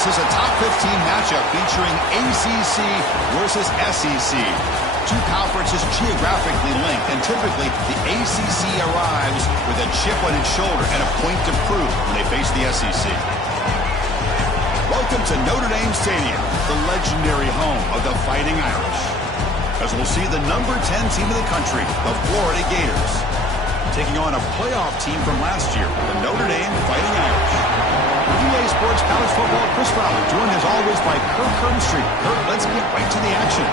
This is a top 15 matchup featuring ACC versus SEC. Two conferences geographically linked, and typically the ACC arrives with a chip on its shoulder and a point to prove when they face the SEC. Welcome to Notre Dame Stadium, the legendary home of the Fighting Irish, as we'll see the number 10 team in the country, the Florida Gators, taking on a playoff team from last year, the Notre Dame Fighting Irish. EA Sports College Football, Chris Fowler, joined as always by Kirk Herbstreit. Kirk, let's get right to the action.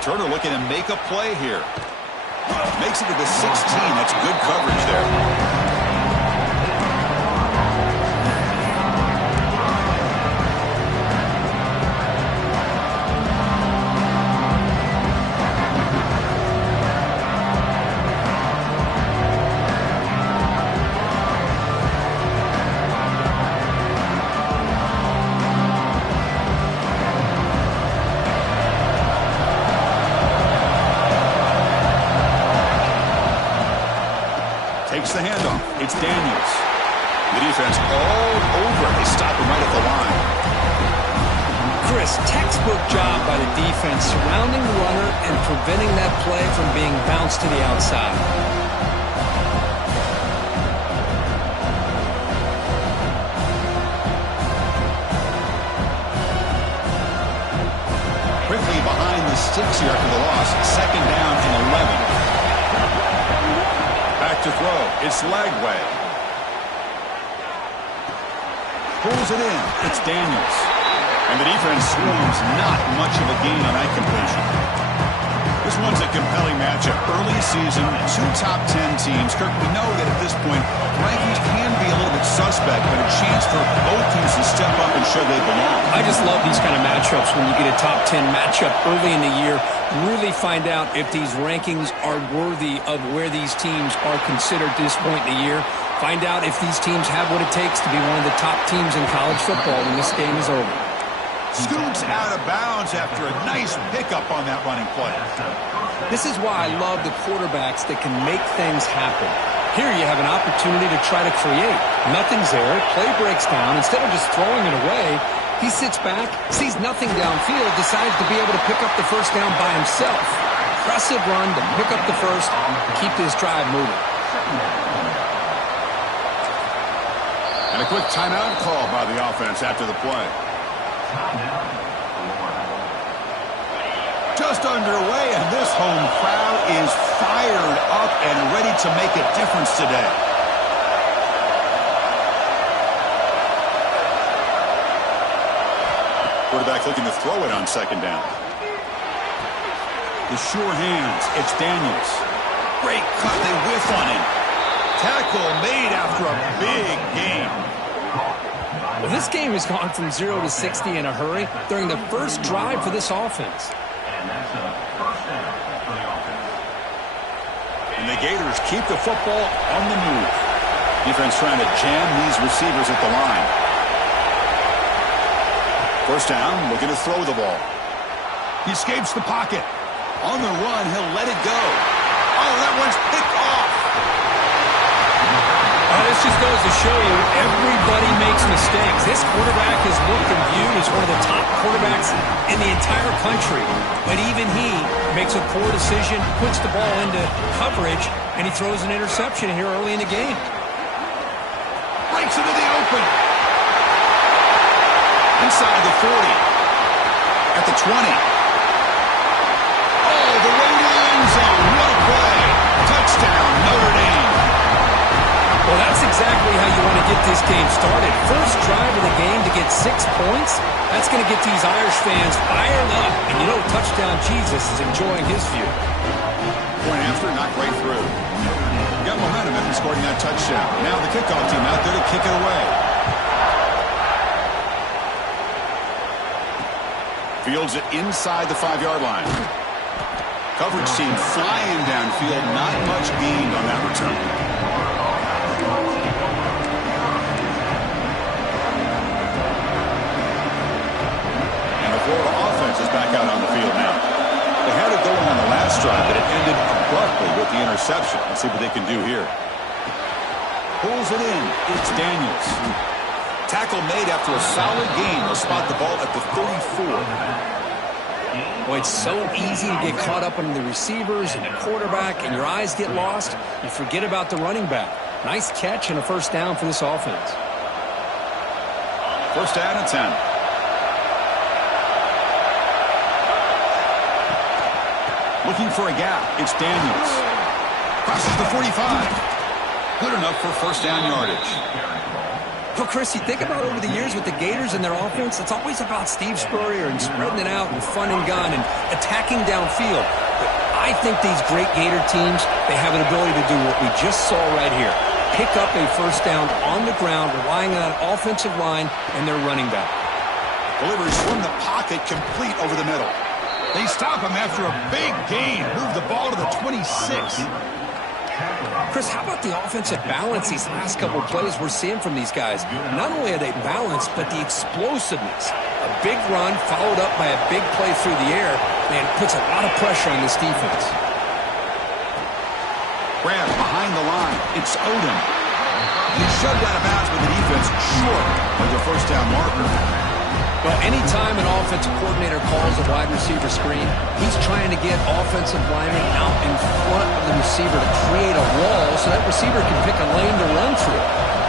Turner looking to make a play here. Makes it to the 16. That's good coverage there. Takes the handoff. It's Daniels. The defense all over. They stop him right at the line. Chris, textbook job by the defense surrounding the runner and preventing that play from being bounced to the outside. Quickly behind the sticks here after the loss. Second down and 11. To throw. It's Lagway. Pulls it in. It's Daniels. And the defense swarms. Not much of a gain on that completion. This one's a compelling matchup. Early season, two top 10 teams. Kirk, we know that at this point, rankings can be a little bit suspect, but a chance for both teams to step up and show they belong. I just love these kind of matchups when you get a top 10 matchup early in the year. Really find out if these rankings are worthy of where these teams are considered at this point in the year. Find out if these teams have what it takes to be one of the top teams in college football when this game is over. Scoots out of bounds after a nice pickup on that running play. This is why I love the quarterbacks that can make things happen. Here you have an opportunity to try to create. Nothing's there. Play breaks down. Instead of just throwing it away, he sits back, sees nothing downfield, decides to be able to pick up the first down by himself. Impressive run to pick up the first and keep this drive moving. And a quick timeout call by the offense after the play. Just underway, and this home crowd is fired up and ready to make a difference today. Quarterback looking to throw it on second down. The sure hands. It's Daniels. Great cut. They whiff on him. Tackle made after a big gain. Well, this game has gone from 0 to 60 in a hurry during the first drive for this offense. And the Gators keep the football on the move. Defense trying to jam these receivers at the line. First down, looking to throw the ball. He escapes the pocket. On the run, he'll let it go. Oh, that one's picked off. This just goes to show you everybody makes mistakes. This quarterback is looked and viewed as one of the top quarterbacks in the entire country. But even he makes a poor decision, puts the ball into coverage, and he throws an interception here early in the game. Breaks into the open. Inside the 40. At the 20. Oh, the way to the end zone. What a play. Touchdown, Notre Dame. Well, that's exactly how you want to get this game started. First drive of the game to get 6 points. That's going to get these Irish fans fired up. And you know, Touchdown Jesus is enjoying his view. Point after, knocked right through. Got momentum after scoring that touchdown. Now the kickoff team out there to kick it away. Fields it inside the 5-yard line. Coverage team flying downfield. Not much gained on that return. And the Florida offense is back out on the field now. They had it going on the last drive, but it ended abruptly with the interception. Let's see what they can do here. Pulls it in. It's Daniels. Tackle made after a solid gain. They'll spot the ball at the 34. Boy, it's so easy to get caught up in the receivers and the quarterback, and your eyes get lost. You forget about the running back. Nice catch and a first down for this offense. First down and 10. Looking for a gap. It's Daniels. Crosses the 45. Good enough for first down yardage. Well, Chris, you think about over the years with the Gators and their offense, it's always about Steve Spurrier and spreading it out and fun and gun and attacking downfield. But I think these great Gator teams, they have an ability to do what we just saw right here. Pick up a first down on the ground, relying on that offensive line and their running back. Delivers from the pocket, complete over the middle. They stop him after a big gain. Move the ball to the 26. Chris, how about the offensive balance these last couple of plays we're seeing from these guys? Not only are they balanced, but the explosiveness. A big run followed up by a big play through the air, man, puts a lot of pressure on this defense. Grab behind the line. It's Odom. He's shoved out of bounds with the defense short of the first down marker. Well, anytime an offensive coordinator calls a wide receiver screen, he's trying to get offensive linemen out in front of the receiver to create a wall so that receiver can pick a lane to run through.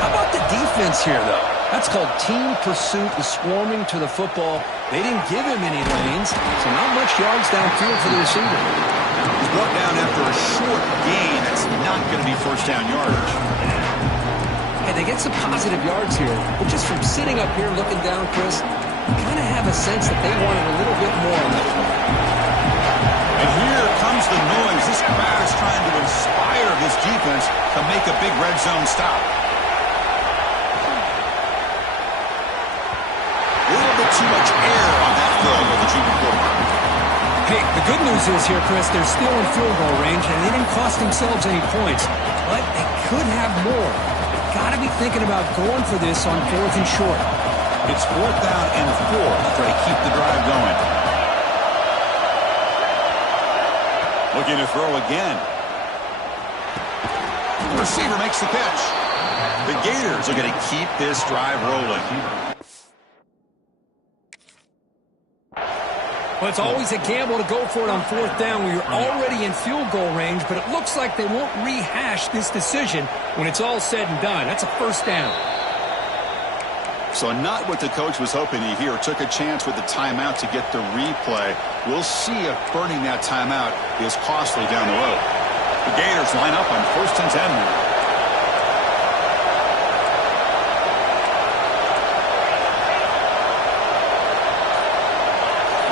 How about the defense here, though? That's called team pursuit and swarming to the football. They didn't give him any lanes, so not much yards downfield for the receiver. He's brought down after a short gain. That's not going to be first down yardage. Hey, they get some positive yards here, but just from sitting up here looking down, Chris, kind of have a sense that they wanted a little bit more on that play. And here comes the noise. This crowd is trying to inspire this defense to make a big red zone stop. A little bit too much air on that throw with the junior quarterback. Hey, the good news is here, Chris, they're still in field goal range, and they didn't cost themselves any points. But they could have more. They've got to be thinking about going for this on 4th and short. It's 4th down and 4 to try to keep the drive going. Looking to throw again. The receiver makes the catch. The Gators are going to keep this drive rolling. Well, it's always a gamble to go for it on 4th down when you're already in field goal range, but it looks like they won't rehash this decision when it's all said and done. That's a first down. So not what the coach was hoping to hear. Took a chance with the timeout to get the replay. We'll see if burning that timeout is costly down the road. The Gators line up on 1st and 10 now.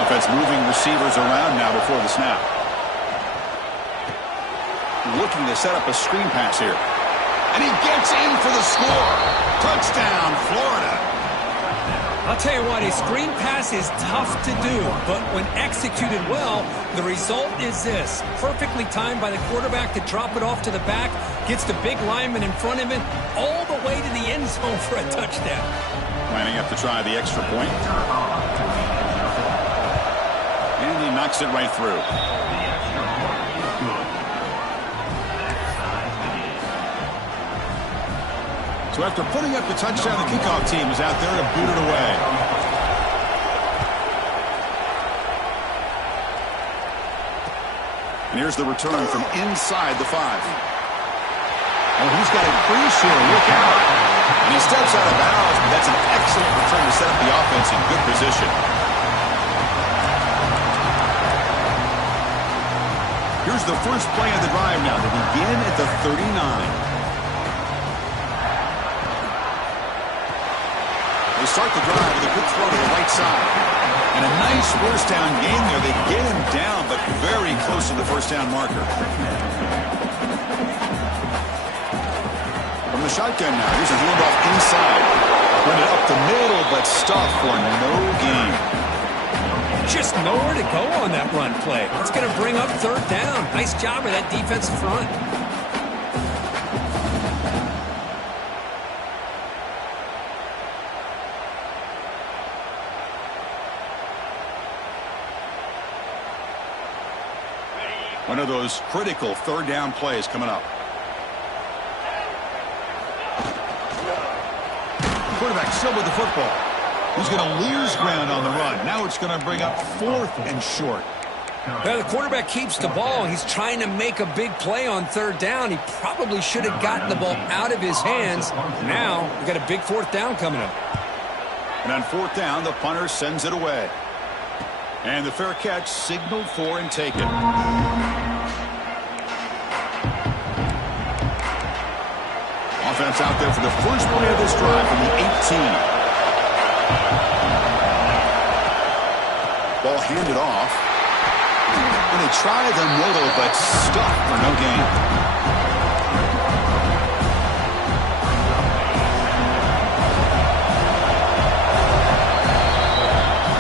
Offense moving receivers around now before the snap. Looking to set up a screen pass here. And he gets in for the score. Touchdown, Florida. I'll tell you what, a screen pass is tough to do, but when executed well, the result is this. Perfectly timed by the quarterback to drop it off to the back, gets the big lineman in front of him, all the way to the end zone for a touchdown. Lining up to try the extra point. And he knocks it right through. So after putting up the touchdown, the kickoff team is out there to boot it away. And here's the return from inside the 5. Oh, he's got a crease here. Look out. And he steps out of bounds, but that's an excellent return to set up the offense in good position. Here's the first play of the drive now to begin at the 39. They start the drive with a quick throw to the right side. And a nice first down gain there. They get him down, but very close to the first down marker. From the shotgun now, here's a handoff inside. Run it up the middle, but stuffed for no gain. Just nowhere to go on that run play. It's going to bring up third down. Nice job of that defensive front. One of those critical third down plays coming up. Quarterback still with the football. He's going to lose ground on the run. Now it's going to bring up 4th and short. Well, the quarterback keeps the ball. He's trying to make a big play on third down. He probably should have gotten the ball out of his hands. Now we've got a big 4th down coming up. And on 4th down, the punter sends it away. And the fair catch signaled for and taken. Offense out there for the first play of this drive from the 18. Ball handed off. And they try the middle, but stuffed for no gain.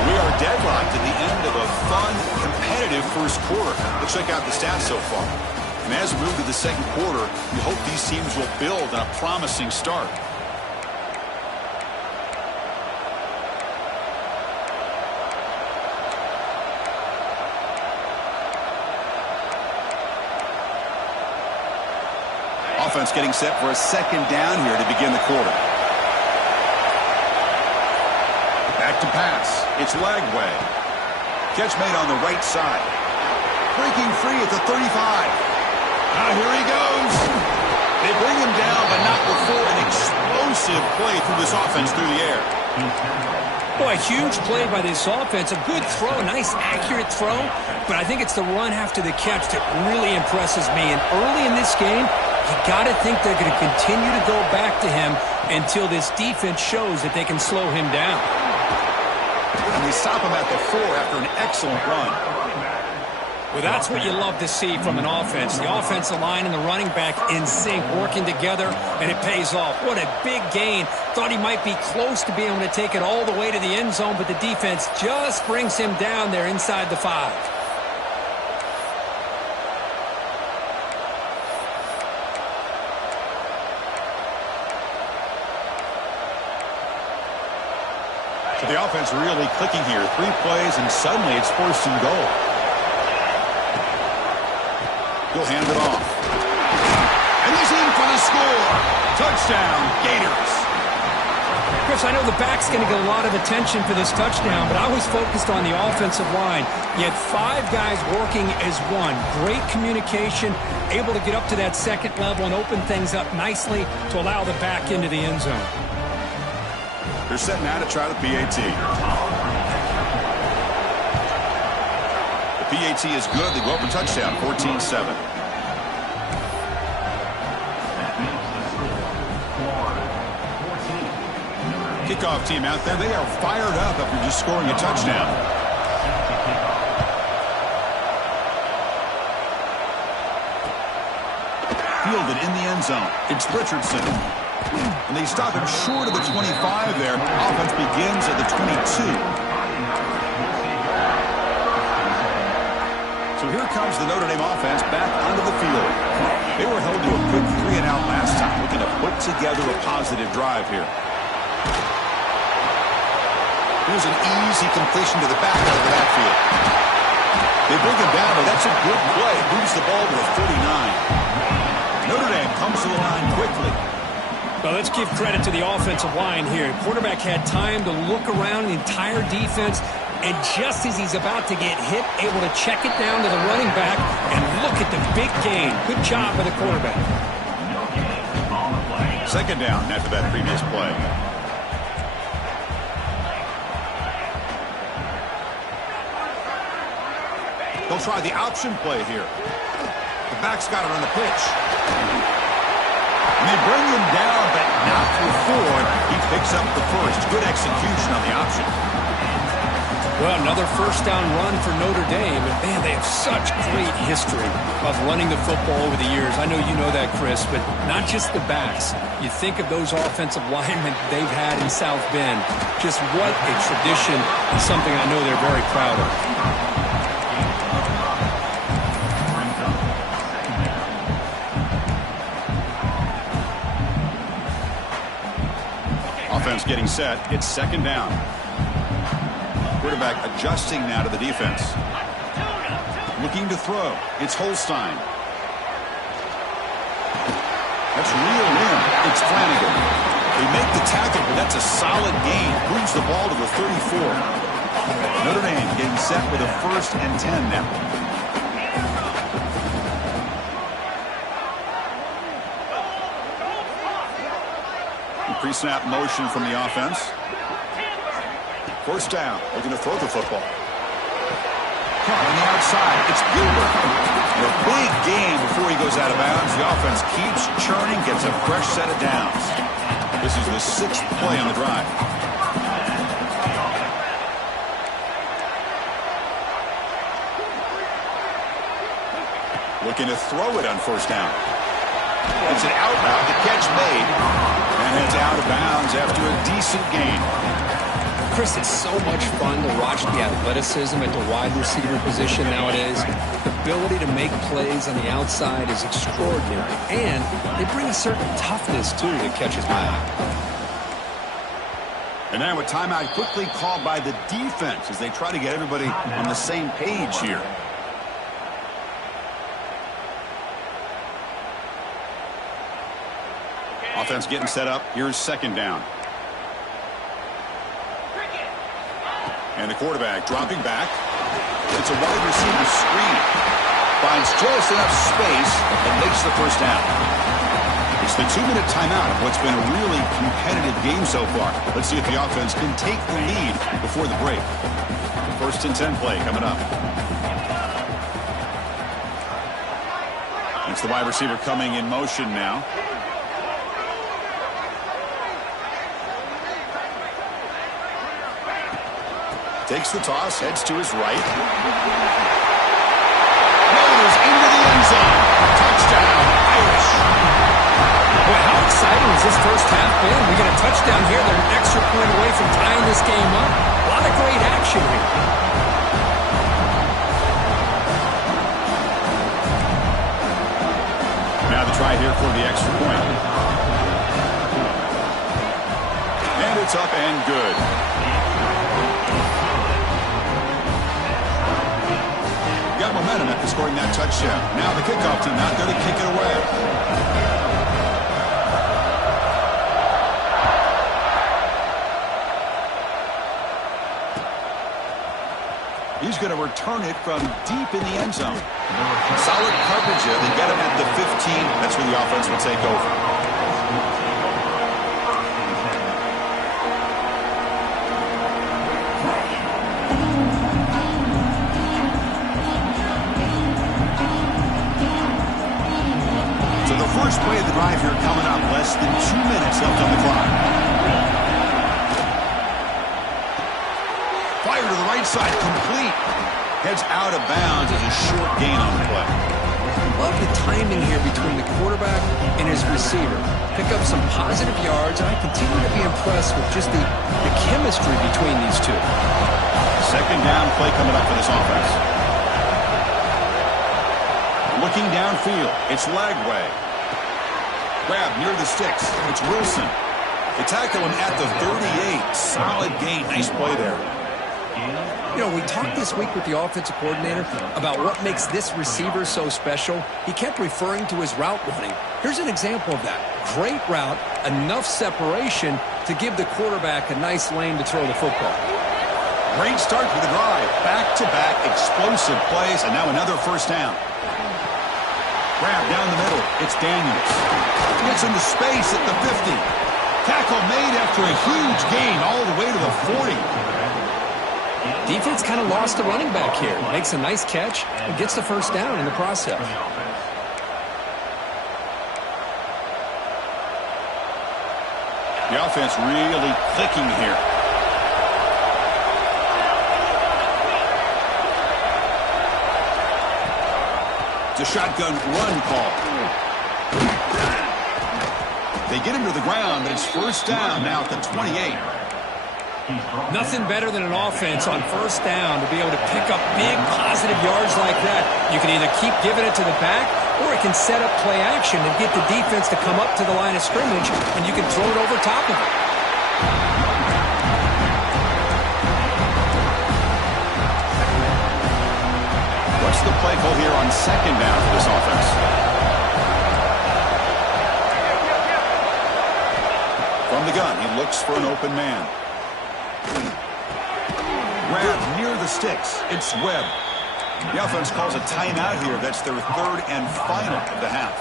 We are deadlocked at the end of a fun, competitive first quarter. Let's check out the stats so far. And as we move to the second quarter, we hope these teams will build on a promising start. Offense getting set for a second down here to begin the quarter. Back to pass. It's Lagway. Catch made on the right side. Breaking free at the 35. Now here he goes. They bring him down, but not before an explosive play through this offense through the air. Boy, a huge play by this offense. A good throw, nice accurate throw. But I think it's the run after the catch that really impresses me. And early in this game, you got to think they're going to continue to go back to him until this defense shows that they can slow him down. And they stop him at the 4 after an excellent run. Well, that's what you love to see from an offense. The offensive line and the running back in sync, working together, and it pays off. What a big gain. Thought he might be close to being able to take it all the way to the end zone, but the defense just brings him down there inside the 5. So the offense really clicking here. 3 plays, and suddenly it's 1st and goal. He'll hand it off. And he's in for the score. Touchdown, Gators. Chris, I know the back's going to get a lot of attention for this touchdown, but I was focused on the offensive line. You had 5 guys working as one. Great communication, able to get up to that second level and open things up nicely to allow the back into the end zone. They're setting out to try the PAT. The PAT is good. They go up a touchdown, 14-7. Kickoff team out there. They are fired up after just scoring a touchdown. Fielded in the end zone. It's Richardson. And they stop him short of the 25 there. Offense begins at the 22. So here comes the Notre Dame offense back onto the field. They were held to a quick 3-and-out last time, looking to put together a positive drive here. Here's an easy completion to the back out of the backfield. They bring him down, but that's a good play. Moves the ball to the 49. Notre Dame comes to the line quickly. Well, let's give credit to the offensive line here. The quarterback had time to look around the entire defense, and just as he's about to get hit, able to check it down to the running back, and look at the big gain. Good job by the quarterback. Second down after that previous play. They'll try the option play here. The back's got it on the pitch. And they bring him down, but not stopped for 4. He picks up the first. Good execution on the option. Well, another first down run for Notre Dame. And, man, they have such great history of running the football over the years. I know you know that, Chris, but not just the backs. You think of those offensive linemen they've had in South Bend. Just what a tradition and something I know they're very proud of. Offense getting set. It's second down. Quarterback adjusting now to the defense. Looking to throw. It's Holstein. That's reeled in. It's Flanagan. They make the tackle, but that's a solid gain. Moves the ball to the 34. Notre Dame getting set with a 1st and 10 now. Pre-snap motion from the offense. First down. Looking to throw the football. On the outside, it's Gilbert. And a big gain before he goes out of bounds. The offense keeps churning, gets a fresh set of downs. This is the 6th play on the drive. Looking to throw it on first down. It's an outbound. The catch made. And it's out of bounds after a decent gain. Chris, it's so much fun to watch the athleticism at the wide receiver position nowadays. The ability to make plays on the outside is extraordinary. And they bring a certain toughness, too, that catches my eye. And now a timeout quickly called by the defense as they try to get everybody on the same page here. Offense getting set up. Here's second down. And the quarterback dropping back. It's a wide receiver screen. Finds just enough space and makes the first down. It's the 2-minute timeout of what's been a really competitive game so far. Let's see if the offense can take the lead before the break. 1st and 10 play coming up. It's the wide receiver coming in motion now. Takes the toss, heads to his right. Rolls into the end zone. Touchdown, Irish. Boy, how exciting has this first half been? We get a touchdown here. They're an extra point away from tying this game up. A lot of great action here. Now the try here for the extra point. And it's up and good. Got momentum after scoring that touchdown. Now the kickoff team out there to kick it away. He's going to return it from deep in the end zone. Solid coverage there. They get him at the 15. That's where the offense will take over. First play of the drive here coming up. Less than 2 minutes left on the clock. Fire to the right side, complete. Heads out of bounds as a short gain on the play. Love the timing here between the quarterback and his receiver. Pick up some positive yards, and I continue to be impressed with just the chemistry between these two. Second down play coming up for this offense. Looking downfield, it's Lagway. Grab near the sticks. It's Wilson. They tackle him at the 38. Solid gain. Nice play there. You know, we talked this week with the offensive coordinator about what makes this receiver so special. He kept referring to his route running. Here's an example of that. Great route, enough separation to give the quarterback a nice lane to throw the football. Great start to the drive. Back-to-back explosive plays, and now another first down. Grab down the middle. It's Daniels. Gets into space at the 50. Tackle made after a huge gain all the way to the 40. Defense kind of lost the running back here. Makes a nice catch and gets the first down in the process. The offense really clicking here. It's a shotgun run call. They get him to the ground, but it's first down now at the 28. Nothing better than an offense on first down to be able to pick up big positive yards like that. You can either keep giving it to the back, or it can set up play action and get the defense to come up to the line of scrimmage, and you can throw it over top of it. What's the play call here on second down for this offense? From the gun, he looks for an open man. Grab near the sticks. It's Webb. The offense calls a timeout here. That's their third and final of the half.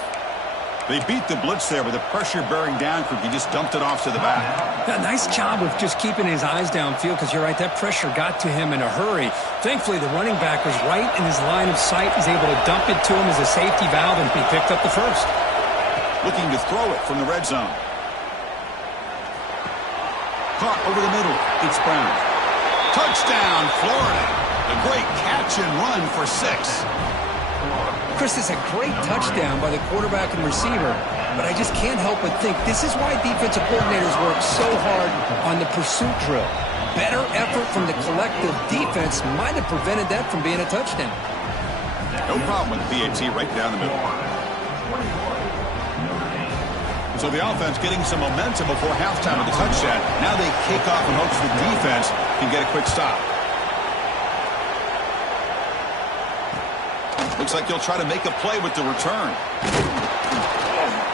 They beat the blitz there with the pressure bearing down. He just dumped it off to the back. Yeah, nice job of just keeping his eyes downfield, because you're right, that pressure got to him in a hurry. Thankfully, the running back was right in his line of sight. He's able to dump it to him as a safety valve, and he picked up the first. Looking to throw it from the red zone. Caught over the middle. It's Brown. Touchdown, Florida. A great catch and run for 6. Chris, is a great touchdown by the quarterback and receiver, but I just can't help but think this is why defensive coordinators work so hard on the pursuit drill. Better effort from the collective defense might have prevented that from being a touchdown. No problem with the PAT right down the middle. So the offense getting some momentum before halftime with the touchdown. Now they kick off in hopes the defense can get a quick stop. Looks like he'll try to make a play with the return.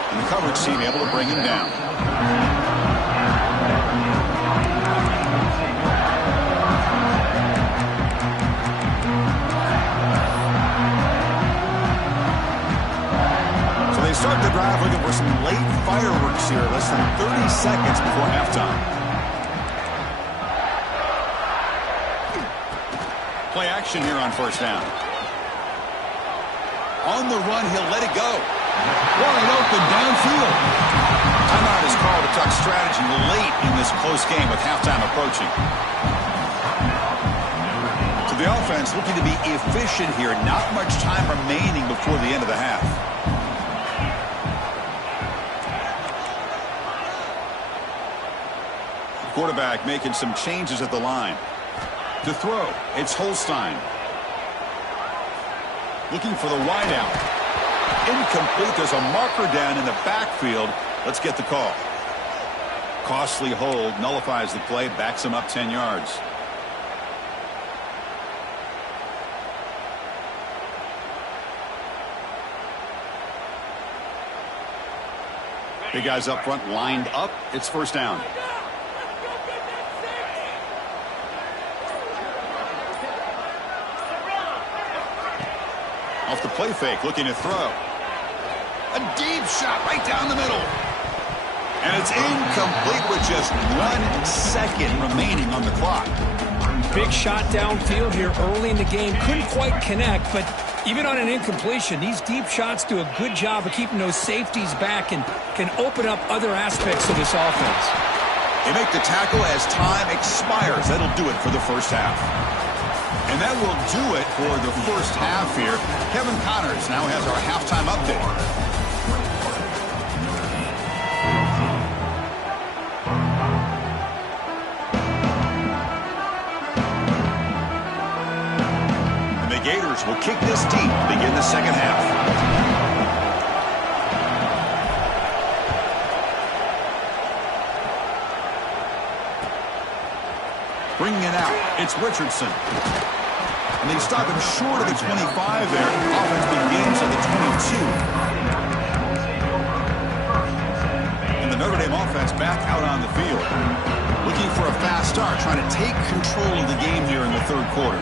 And the coverage team able to bring him down. So they start the drive looking for some late fireworks here. Less than 30 seconds before halftime. Play action here on first down. On the run, he'll let it go. Wide open downfield. Timeout is called to talk strategy late in this close game with halftime approaching. So the offense looking to be efficient here. Not much time remaining before the end of the half. Quarterback making some changes at the line. To throw, it's Holstein. Looking for the wideout. Incomplete. There's a marker down in the backfield. Let's get the call. Costly hold. Nullifies the play. Backs him up 10 yards. Big guys up front lined up. It's first down. Off the play fake, looking to throw. A deep shot right down the middle. And it's incomplete with just 1 second remaining on the clock. Big shot downfield here early in the game. Couldn't quite connect, but even on an incompletion, these deep shots do a good job of keeping those safeties back and can open up other aspects of this offense. They make the tackle as time expires. That'll do it for the first half. And that will do it for the first half here. Kevin Connors now has our halftime update. And the Gators will kick this deep to begin the second half. Bringing it out, it's Richardson. And they stop him short of the 25 there. Offense begins at the 22. And the Notre Dame offense back out on the field. Looking for a fast start, trying to take control of the game here in the third quarter.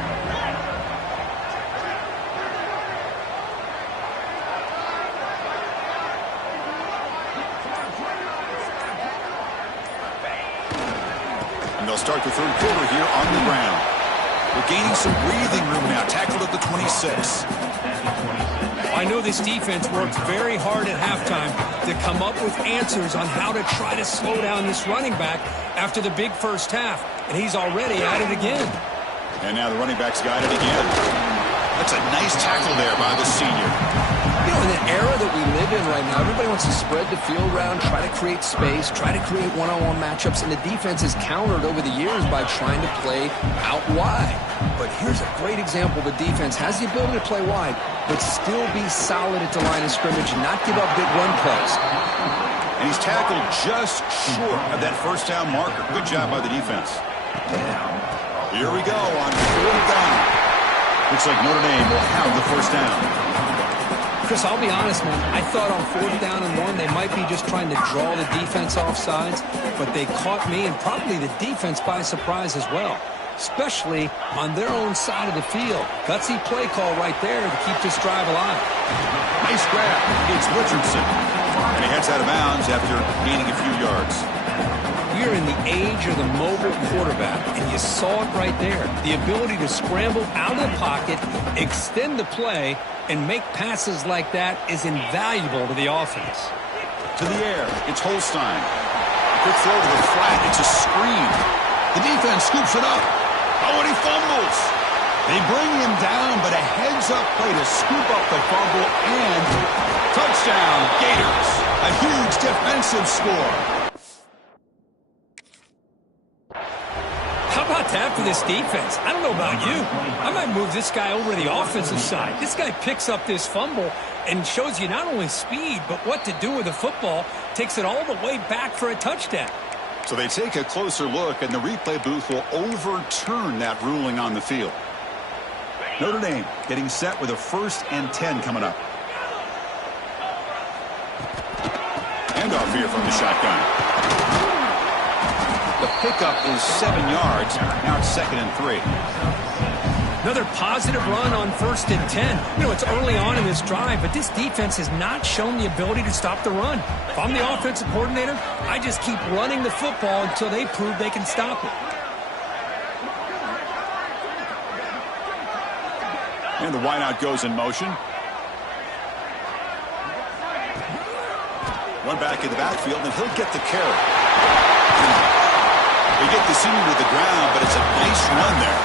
And they'll start the third quarter here on the ground. We're gaining some breathing room now. Tackled at the 26. I know this defense worked very hard at halftime to come up with answers on how to try to slow down this running back after the big first half. And he's already at it again. And now the running back's got it again. That's a nice tackle there by the senior. You know, in the era that we live in right now, everybody wants to spread the field around, try to create space, try to create one-on-one matchups, and the defense has countered over the years by trying to play out wide. But here's a great example. The defense has the ability to play wide, but still be solid at the line of scrimmage and not give up big run plays. And he's tackled just short of that first down marker. Good job by the defense. Here we go on 4th down. Looks like Notre Dame will have the first down. Chris, I'll be honest, man. I thought on 4th down and 1, they might be just trying to draw the defense off sides, but they caught me and probably the defense by surprise as well, especially on their own side of the field. Gutsy play call right there to keep this drive alive. Nice grab. It's Richardson. And he heads out of bounds after gaining a few yards. We are in the age of the mobile quarterback, and you saw it right there. The ability to scramble out of the pocket, extend the play, and make passes like that is invaluable to the offense. To the air, it's Holstein. Quick throw to the flat. It's a screen. The defense scoops it up. Oh, and he fumbles. They bring him down, but a heads-up play to scoop up the fumble, and touchdown, Gators. A huge defensive score. How about that for this defense? I don't know about you. I might move this guy over to the offensive side. This guy picks up this fumble and shows you not only speed, but what to do with the football. Takes it all the way back for a touchdown. So they take a closer look, and the replay booth will overturn that ruling on the field. Notre Dame getting set with a 1st and 10 coming up. Handoff here from the shotgun. The pickup is 7 yards. Now it's 2nd and 3. Another positive run on 1st and 10. You know, it's early on in this drive, but this defense has not shown the ability to stop the run. If I'm the offensive coordinator, I just keep running the football until they prove they can stop it. And the wideout goes in motion. One back in the backfield, and he'll get the carry. They get the senior to the ground, but it's a nice run there.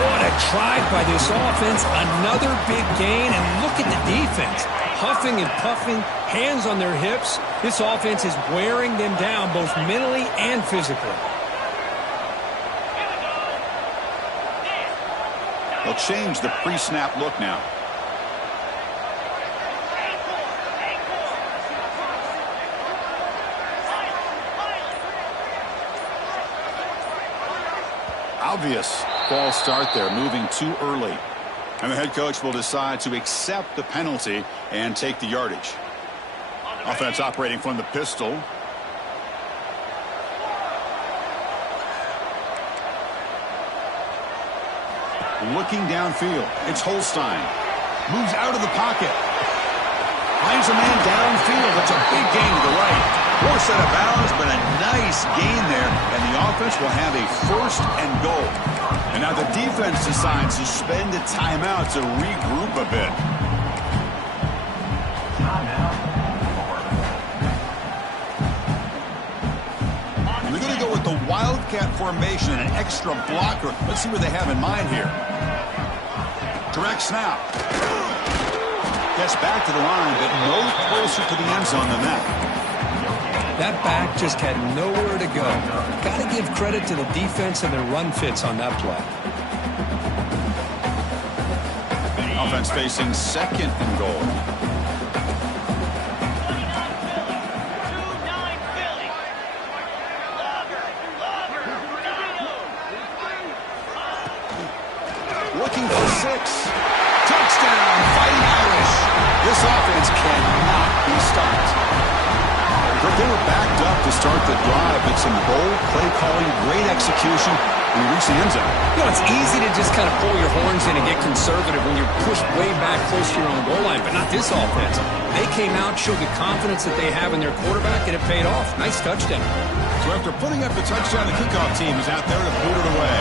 What a drive by this offense. Another big gain, and look at the defense. Huffing and puffing, hands on their hips. This offense is wearing them down both mentally and physically. They'll change the pre-snap look now. Obvious false start there, moving too early. And the head coach will decide to accept the penalty and take the yardage. Offense operating from the pistol. Looking downfield, it's Holstein. Moves out of the pocket. Finds a man downfield. It's a big gain to the right. Forced out of bounds, but a nice gain there, and the offense will have a 1st and goal. And now the defense decides to spend a timeout to regroup a bit. And they're going to go with the Wildcat formation and an extra blocker. Let's see what they have in mind here. Direct snap. Gets back to the line, but no closer to the end zone than that. That back just had nowhere to go. Got to give credit to the defense and their run fits on that play. Offense facing 2nd and goal. Looking for 6. Touchdown, Fighting Irish. This offense cannot be stopped. They were backed up to start the drive, but some bold play calling, great execution, and we reach the end zone. You know, it's easy to just kind of pull your horns in and get conservative when you're pushed way back close to your own goal line, but not this offense. They came out, showed the confidence that they have in their quarterback, and it paid off. Nice touchdown. So after putting up the touchdown, the kickoff team is out there to boot it away.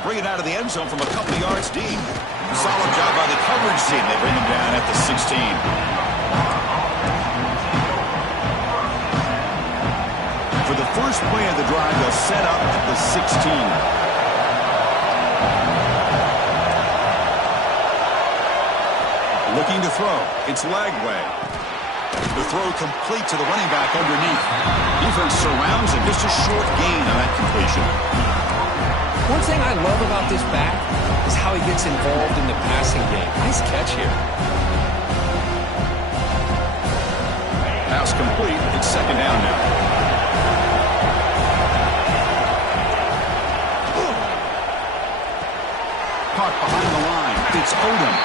to bring it out of the end zone from a couple of yards deep. Solid job by the coverage team. They bring him down at the 16. For the first play of the drive, they'll set up at the 16. Looking to throw. It's Lagway. The throw complete to the running back underneath. Defense surrounds him. Just a short gain on that completion. One thing I love about this back is how he gets involved in the passing game. Nice catch here. Pass complete. It's second down now. Caught behind the line. It's Odom.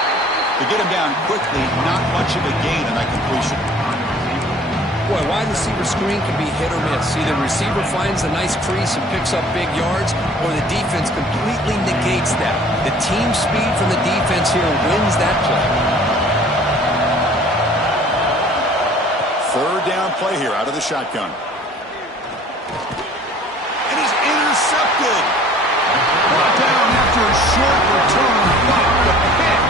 To get him down quickly, not much of a gain on that completion. Boy, wide receiver screen can be hit or miss. Either receiver finds a nice crease and picks up big yards, or the defense completely negates that. The team speed from the defense here wins that play. Third down play here out of the shotgun. And he's intercepted. Brought down after a short return. The pick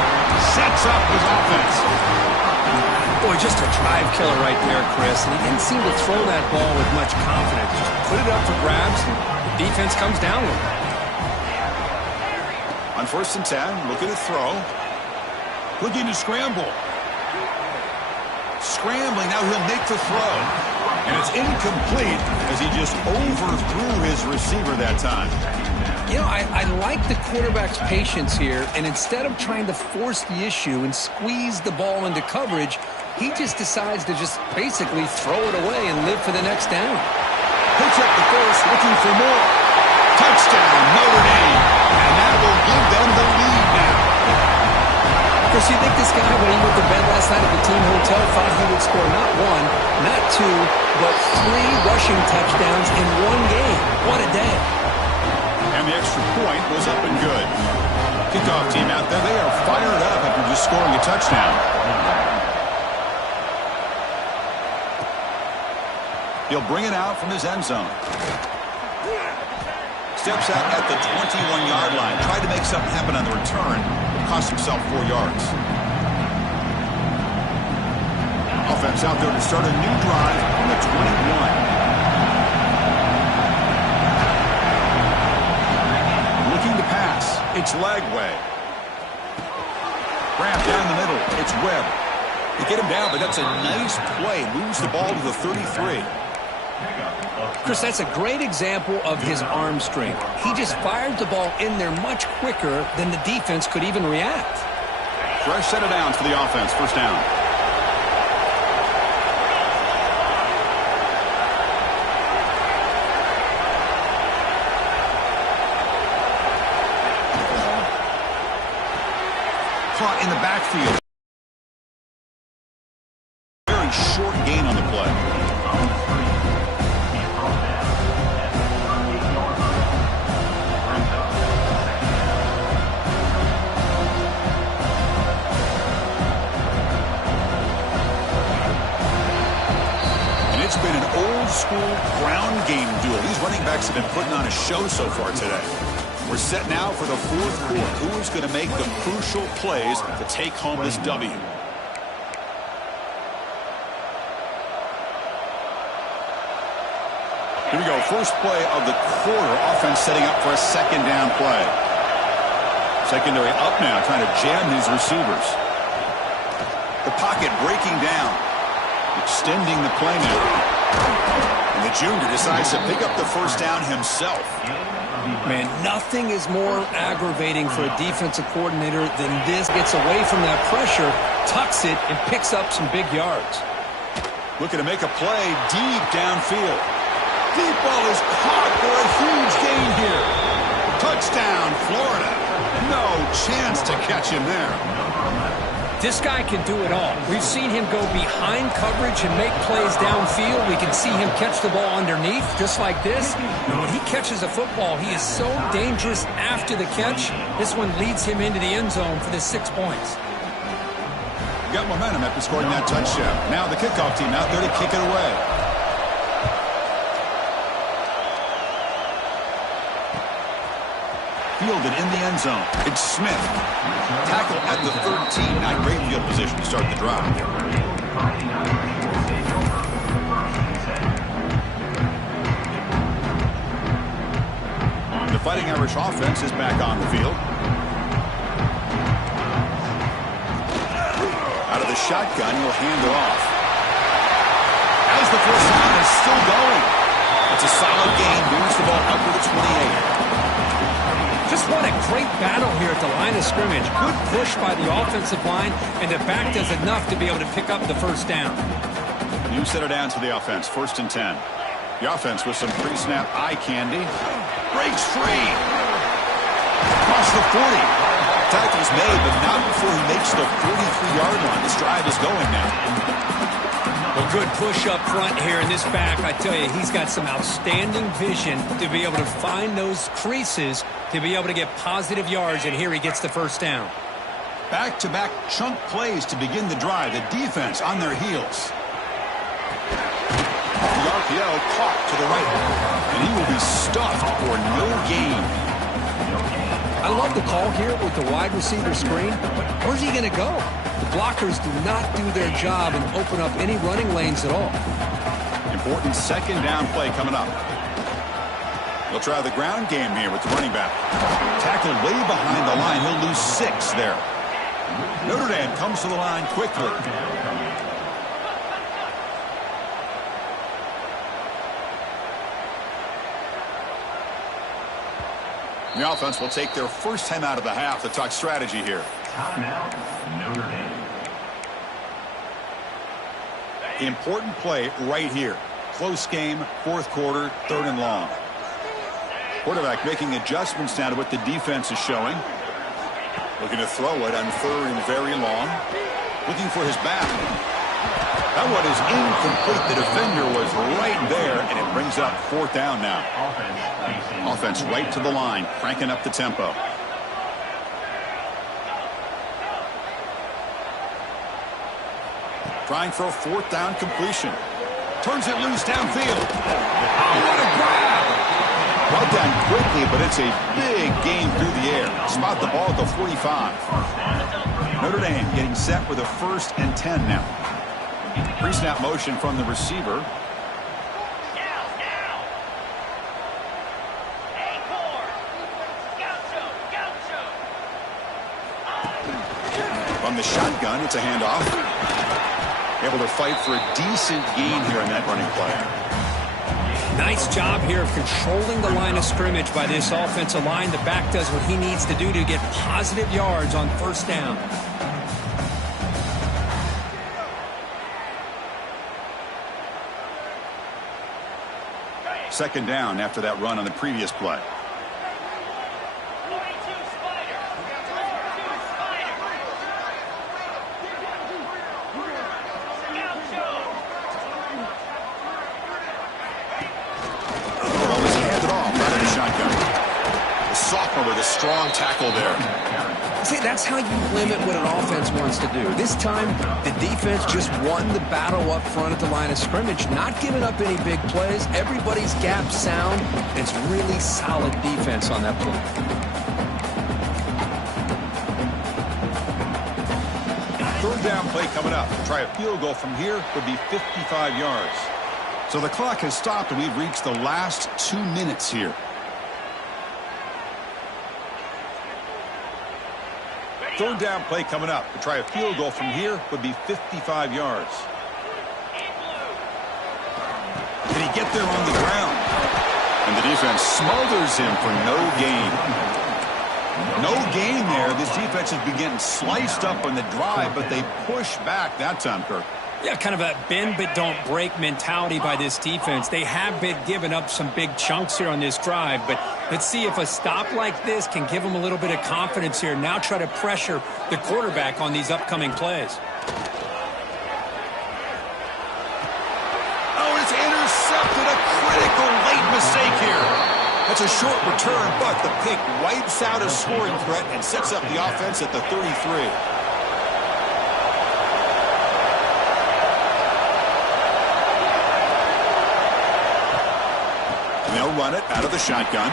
sets up his offense. Boy, just a drive killer right there, Chris. And he didn't seem to throw that ball with much confidence. Just put it up for grabs, and the defense comes down with it. On 1st and 10, looking to throw. Looking to scramble. Scrambling, now he'll make the throw. And it's incomplete as he just overthrew his receiver that time. You know, I like the quarterback's patience here, and instead of trying to force the issue and squeeze the ball into coverage, he just decides to just basically throw it away and live for the next down. Picks up the first, looking for more. Touchdown, Notre Dame. And that will give them the lead now. Of course, you think this guy, when he went to bed last night at the team hotel, thought he would score not one, not two, but 3 rushing touchdowns in one game. What a day. And the extra point was up and good. Kickoff team out there, they are fired up after just scoring a touchdown. He'll bring it out from his end zone. Steps out at the 21-yard line. Tried to make something happen on the return, but cost himself 4 yards. Offense out there to start a new drive on the 21. It's Lagway. Ramp down the middle. It's Webb. They get him down, but that's a nice play. Moves the ball to the 33. Chris, that's a great example of his arm strength. He just fired the ball in there much quicker than the defense could even react. Fresh set of downs for the offense. First down. Caught in the backfield. Very short gain on the play. And it's been an old school ground game duel. These running backs have been putting on a show so far today. We're set now for the fourth quarter. Who is going to make the crucial plays to take home this W? Here we go. First play of the quarter. Offense setting up for a second down play. Secondary up now, trying to jam his receivers. The pocket breaking down. Extending the play now. And the junior decides to pick up the first down himself. Man, nothing is more aggravating for a defensive coordinator than this. Gets away from that pressure, tucks it, and picks up some big yards. Looking to make a play deep downfield. Deep ball is caught for a huge gain here. Touchdown, Florida. No chance to catch him there. This guy can do it all. We've seen him go behind coverage and make plays downfield. We can see him catch the ball underneath, just like this. And when he catches a football, he is so dangerous after the catch. This one leads him into the end zone for the 6 points. Got momentum after scoring that touchdown. Now the kickoff team out there to kick it away. fielded in the end zone. It's Smith. Tackle at the 13. Not great field position to start the drive. The Fighting Irish offense is back on the field. Out of the shotgun, he'll hand it off. As the first down is still going. It's a solid gain. Moves the ball up to the 28. Just won a great battle here at the line of scrimmage. Good push by the offensive line, and the back does enough to be able to pick up the first down. You set it down to the offense. 1st and 10. The offense with some pre-snap eye candy. Breaks free. Across the 40. Tackle's made, but not before he makes the 43-yard line. This drive is going now. Well, good push up front here in this back. I tell you, he's got some outstanding vision to be able to find those creases, to be able to get positive yards, and here he gets the first down. Back-to-back chunk plays to begin the drive. The defense on their heels. The RPO caught to the right, and he will be stuffed for no gain. I love the call here with the wide receiver screen. Where's he going to go? The blockers do not do their job and open up any running lanes at all. Important 2nd down play coming up. They'll try the ground game here with the running back. Tackled way behind the line. He'll lose 6 there. Notre Dame comes to the line quickly. The offense will take their first time out of the half to talk strategy here. Timeout, Notre Dame. Important play right here. Close game, 4th quarter, 3rd and long. Quarterback making adjustments now to what the defense is showing. Looking to throw it on 3rd and very long. Looking for his back. That one is incomplete. The defender was right there, and it brings up 4th down now. Offense right to the line, cranking up the tempo. Trying for a 4th down completion. Turns it loose downfield. Oh, what a grab! Brought down quickly, but it's a big gain through the air. Spot the ball at the 45. Notre Dame getting set with a 1st and 10 now. Pre-snap motion from the receiver. From the shotgun, it's a handoff. Able to fight for a decent gain here in that running play. Nice job here of controlling the line of scrimmage by this offensive line. The back does what he needs to do to get positive yards on 1st down. Second down after that run on the previous play. With a strong tackle there. See, that's how you limit what an offense wants to do. This time, the defense just won the battle up front at the line of scrimmage, not giving up any big plays. Everybody's gap sound, and it's really solid defense on that play. Third down play coming up. Try a field goal from here would be 55 yards. So the clock has stopped, and we've reached the last 2 minutes here. Third down play coming up. To try a field goal from here would be 55 yards. Did he get there on the ground? And the defense smothers him for no gain. No gain there. This defense has been getting sliced up on the drive, but they push back that time, Kirk. Yeah, kind of a bend but don't break mentality by this defense. They have been giving up some big chunks here on this drive, but let's see if a stop like this can give them a little bit of confidence here. Now try to pressure the quarterback on these upcoming plays. Oh, it's intercepted. A critical late mistake here. That's a short return, but the pick wipes out a scoring threat and sets up the offense at the 33. They'll run it out of the shotgun.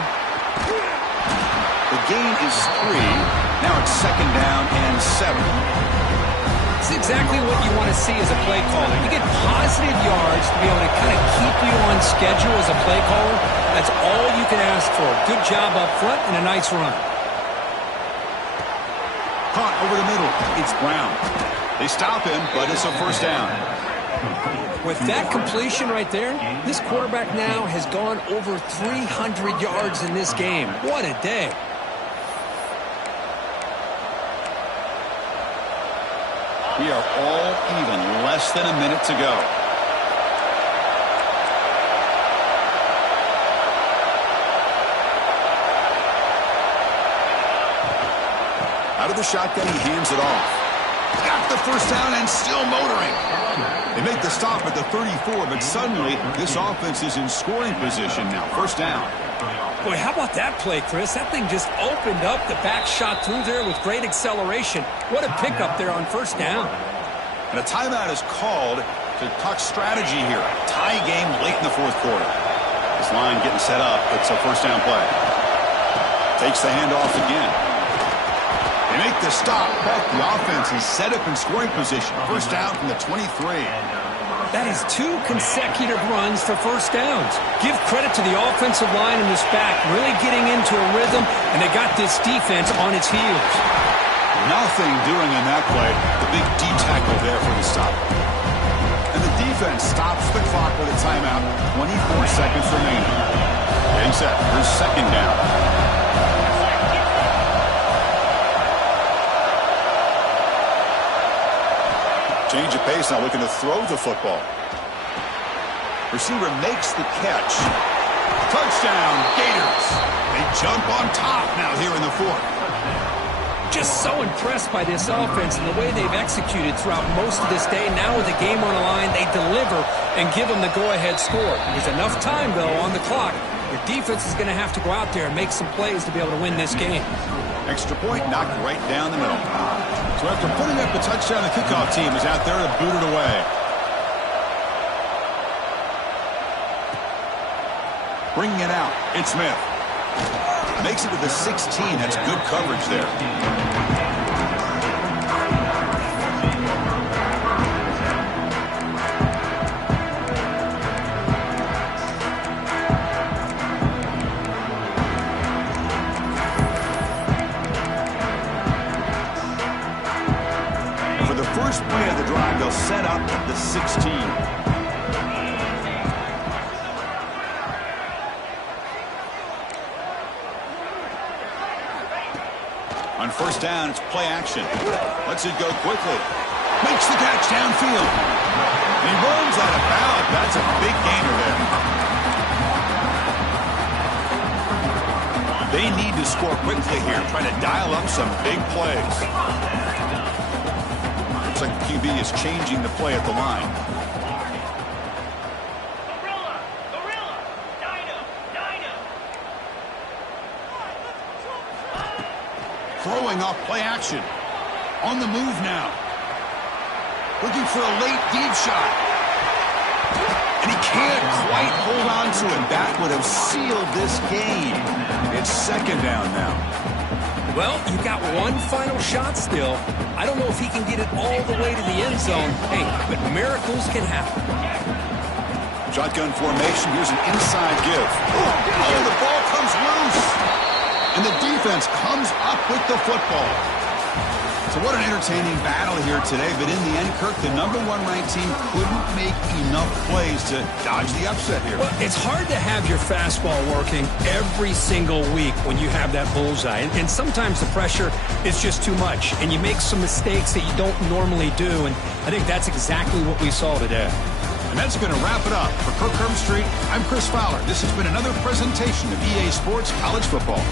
The gain is 3. Now it's 2nd down and 7. It's exactly what you want to see as a play caller. You get positive yards to be able to kind of keep you on schedule as a play caller. That's all you can ask for. Good job up front and a nice run. Caught over the middle. It's Brown. They stop him, but it's a 1st down. With that completion right there, this quarterback now has gone over 300 yards in this game. What a day. We are all even. Less than a minute to go. Out of the shotgun, he hands it off. Got the 1st down and still motoring. They make the stop at the 34, but suddenly this offense is in scoring position now. 1st down. Boy, how about that play, Chris? That thing just opened up. The back shot through there with great acceleration. What a pickup there on 1st down. And a timeout is called to talk strategy here. Tie game late in the 4th quarter. This line getting set up. It's a 1st down play. Takes the handoff again. They make the stop, but the offense is set up in scoring position. 1st down from the 23. That is 2 consecutive runs for 1st downs. Give credit to the offensive line in this back, really getting into a rhythm, and they got this defense on its heels. Nothing doing in that play. The big D tackle there for the stop. And the defense stops the clock with a timeout. 24 seconds remaining. Getting set for 2nd down. Change of pace now, looking to throw the football. Receiver makes the catch. Touchdown, Gators. They jump on top now here in the 4th. Just so impressed by this offense and the way they've executed throughout most of this day. Now with the game on the line, they deliver and give them the go-ahead score. There's enough time, though, on the clock. Your defense is going to have to go out there and make some plays to be able to win this game. Extra point knocked right down the middle. So after putting up the touchdown, the kickoff team is out there to boot it away. Bringing it out, it's Smith. Makes it to the 16. That's good coverage there. And for the first play of the drive, they'll set up at the 16. On 1st down, it's play action. Lets it go quickly. Makes the catch downfield. And he runs out of bounds. That's a big gainer there. They need to score quickly here, trying to dial up some big plays. Looks like the QB is changing the play at the line. Throwing off play action. On the move now. Looking for a late deep shot. And he can't quite hold on to it. That would have sealed this game. It's 2nd down now. Well, you got one final shot still. I don't know if he can get it all the way to the end zone. Hey, but miracles can happen. Shotgun formation. Here's an inside give. Oh, the ball comes loose. And the defense comes up with the football. So what an entertaining battle here today. But in the end, Kirk, the #1 ranked team couldn't make enough plays to dodge the upset here. Well, it's hard to have your fastball working every single week when you have that bullseye. And sometimes the pressure is just too much. And you make some mistakes that you don't normally do. And I think that's exactly what we saw today. And that's going to wrap it up. For Kirk Herbstreit, I'm Chris Fowler. This has been another presentation of EA Sports College Football.